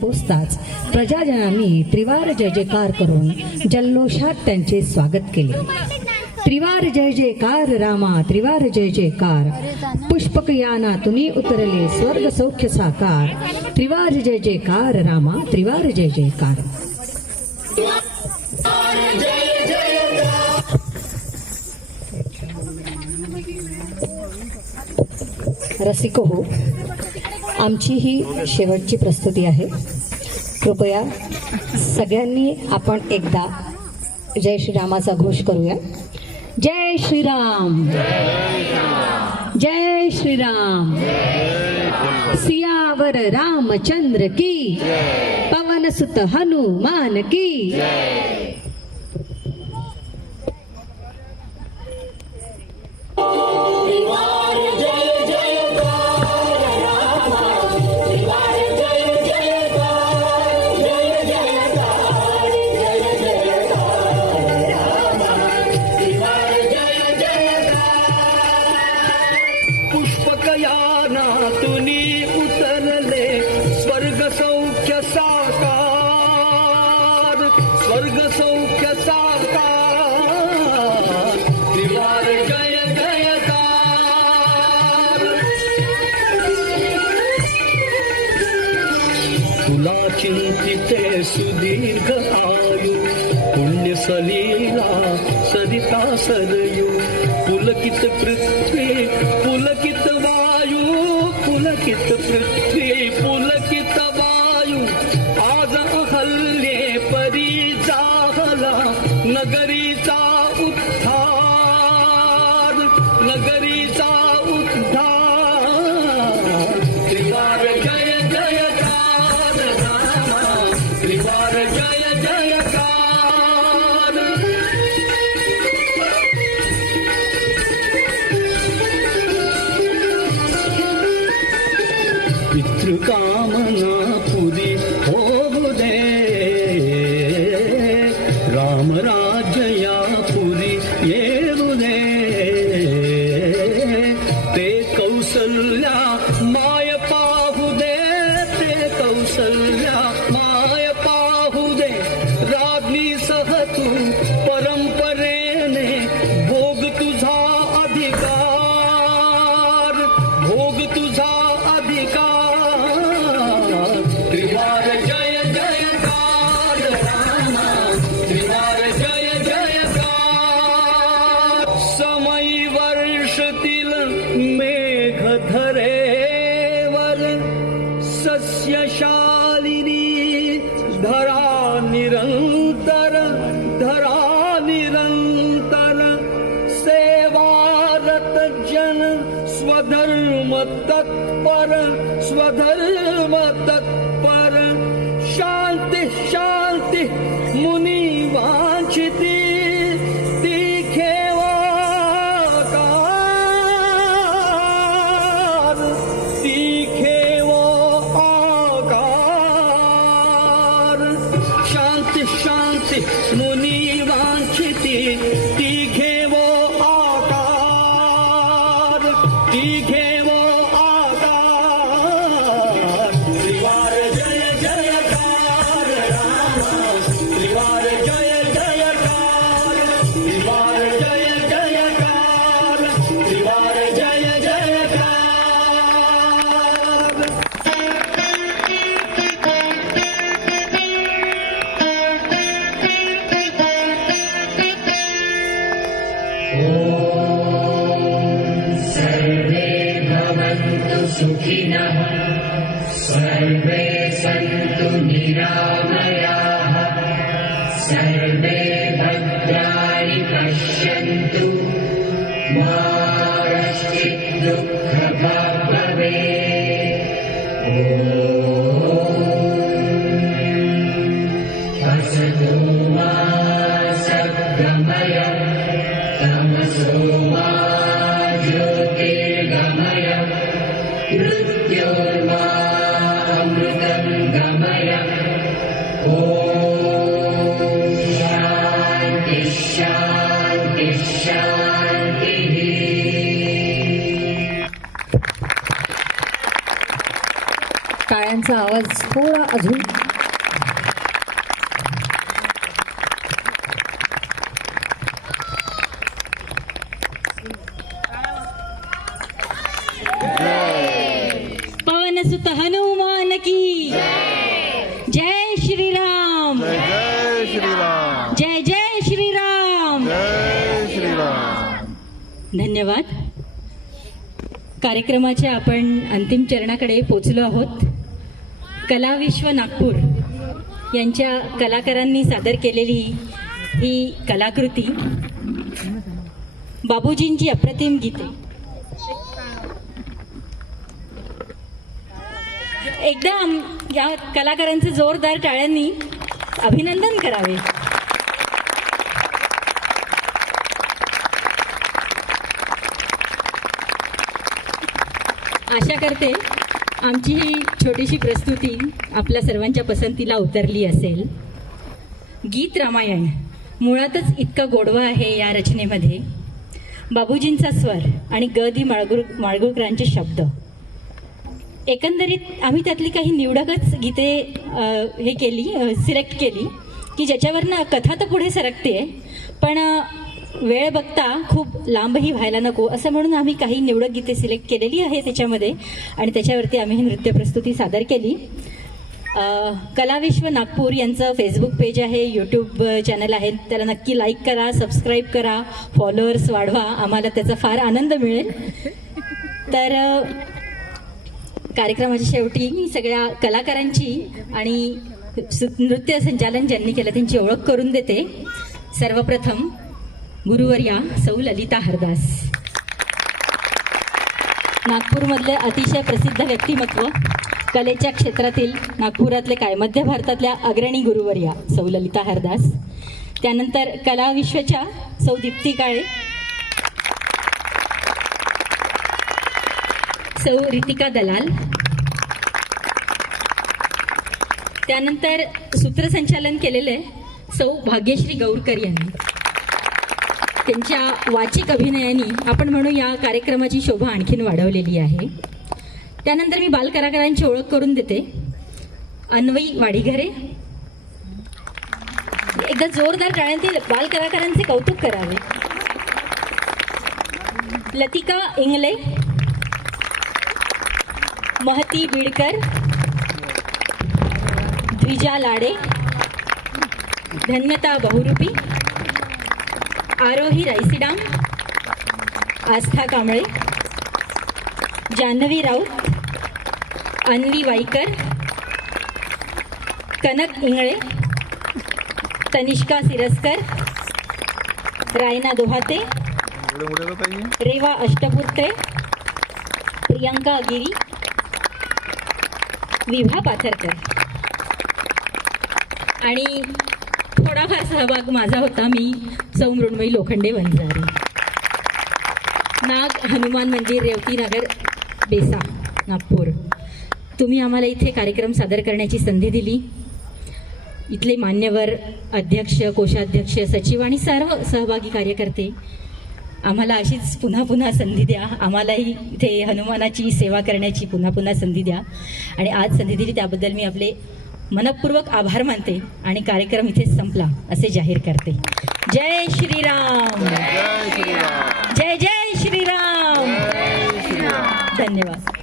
पोचताच प्रजाजनांनी त्रिवार जय जयकार करून जल्लोषात त्यांचे स्वागत केले. त्रिवार जय जयकार रामा, त्रिवार जय जयकार, पुष्पक यानातुनी उतरले स्वर्ग सौख्य साकार. त्रिवार जय जयकार रामा, त्रिवार जय जयकार. रसिको हो, आमची ही शेवटची प्रस्तुती आहे. कृपया सगळ्यांनी आपण एकदा जय श्रीरामाचा घोष करूया. जय श्रीराम, जय श्रीराम. सियावर रामचंद्र की, पवन सुत हनुमान की. पुष्पकयानातुनी उतरले स्वर्ग सौख्य साकार, स्वर्ग सौख्य साकार. त्रिवार जय जयकार. तुला चिंतिते सुदीर्घ आयु, पुण्य सलीला सरिता सरयू. पुलकित पृथ्वी पुलकित वायू, पुलकित पृथ्वी पुलकित वायू. आज अहल्ये परी जाहला नगरीचा उद्धार, नगरीचा उद्धार. त्रिवार जय जयकार रामा, त्रिवार जय जयकार. पितृकामना पुरी होऊ दे, राम राज्या पुरी येऊ दे. ते कौसल्या माय पाहू दे, ते कौसल्या माय पाहू दे. राज्ञी सह तू परंपरेने भोग तुझा अधिकार, भोग तुझा अधिकार. त्रिवार जय जयकार रामा, त्रिवार जय जयकार. समयी वर्षतील मेघ धरेवर, सस्यशालिनी धरा निरंतर, धरा निरंतर. सेवारत जन स्वधर्म तत्पर, स्वधर्म तत्पर. शांति शांति मुनि वांछिती, तीखेवाकार, तीखेवाकार. शांति शांति मुनि वांछिती, तीखेवो आकार, तीखेवो आकार. त्रिवार जय जयकार रामा, त्रिवार जय जयकार, त्रिवार जय जयकार, त्रिवार जय जयकार. सुखिनः सर्वे सन्तु निरामयाः, सर्वे भद्राणि पश्यन्तु, मा कश्चित् दुःखभाग् भवेत्. ॐ असतो मा सद्गमय, तमसो मा ज्योतिर्गमय, मृत्योर्मामृतं गमय. ॐ शान्ति शान्ति शान्तिः. टाळ्यांचा आवाज आवाज थोडा अजून. पवन सुत हनुमान की जय श्रीराम. जय श्रीराम. जय जय श्रीराम. जय श्रीराम. धन्यवाद. कार्यक्रमाच्या आपण अंतिम चरणाकडे पोचलो आहोत. कलाविश्व नागपूर यांच्या कलाकारांनी सादर केलेली ही कलाकृती, बाबूजींची अप्रतिम गीते. एकदा या कलाकारांचे जोरदार टाळ्यांनी अभिनंदन करावे. आशा करते आमची ही छोटीशी प्रस्तुती आपल्या सर्वांच्या पसंतीला उतरली असेल. गीत रामायण मुळातच इतका गोडवा आहे या रचनेमध्ये. बाबूजींचा स्वर आणि ग दी माडगुळकरांचे शब्द, एकंदरीत आम्ही त्यातली काही निवडकच गीते हे केली, सिलेक्ट केली की ज्याच्यावरनं कथा तर पुढे सरकते, पण वेळ बघता खूप लांबही व्हायला नको असं म्हणून आम्ही काही निवडक गीते सिलेक्ट केलेली आहे त्याच्यामध्ये, आणि त्याच्यावरती आम्ही ही नृत्य प्रस्तुती सादर केली. कलाविश्व नागपूर यांचं फेसबुक पेज आहे, यूट्यूब चॅनल आहे, त्याला नक्की लाईक करा, सबस्क्राईब करा, फॉलोअर्स वाढवा, आम्हाला त्याचा फार आनंद मिळेल. तर कार्यक्रमाच्या शेवटी सगळ्या कलाकारांची आणि नृत्य संचालन ज्यांनी केलं त्यांची ओळख करून देते. सर्वप्रथम गुरुवर्या सौ ललिता हरदास, नागपूरमधले अतिशय प्रसिद्ध व्यक्तिमत्व, कलेच्या क्षेत्रातील नागपुरातले काय मध्य भारतातल्या अग्रणी गुरुवर्या सौ ललिता हरदास. त्यानंतर कलाविश्वच्या सौ दीप्ती काळे, सौ रितिका दलाल. त्यानंतर सूत्रसंचालन केलेले सौ भाग्यश्री गौरकर यांनी. त्यांच्या वाचिक अभिनयाने आपण म्हणू या कार्यक्रमाची शोभा आणखीन वाढवलेली आहे. त्यानंतर मी बालकलाकारांची ओळख करून देते. अन्वई वाडीघरे, एकदा जोरदार टाळ्यांनी बालकलाकारांचे कौतुक करावे. लतिका इंगले, महती बिडकर, द्विजा लाडे, धन्यता बहुरूपी, आरोही रायसीडाम, आस्था कांबळे, जान्हवी राऊत, अन्वी वाईकर, कनक इंगळे, तनिष्का सिरस्कर, रायना दोहाते, रेवा अष्टपुर्ते, प्रियंका गिरी, विभा पाथरकर. आणि थोडाफार सहभाग माझा होता, मी सौ मृण्मयी लोखंडे वंजारी. नाग हनुमान मंदिर, रेवती नगर, बेसा, नागपूर. तुम्ही आम्हाला इथे कार्यक्रम सादर करण्याची संधी दिली. इथले मान्यवर, अध्यक्ष, कोषाध्यक्ष, सचिव आणि सर्व सहभागी कार्यकर्ते, आम्हाला अशीच पुन्हा पुन्हा संधी द्या. आम्हालाही इथे हनुमानाची सेवा करण्याची पुन्हा पुन्हा संधी द्या. आणि आज संधी दिली त्याबद्दल मी आपले मनपूर्वक आभार मानते आणि कार्यक्रम इथेच संपला असे जाहीर करते. जय श्रीराम. जय श्रीराम. जय जय श्रीराम. जय श्रीराम. धन्यवाद.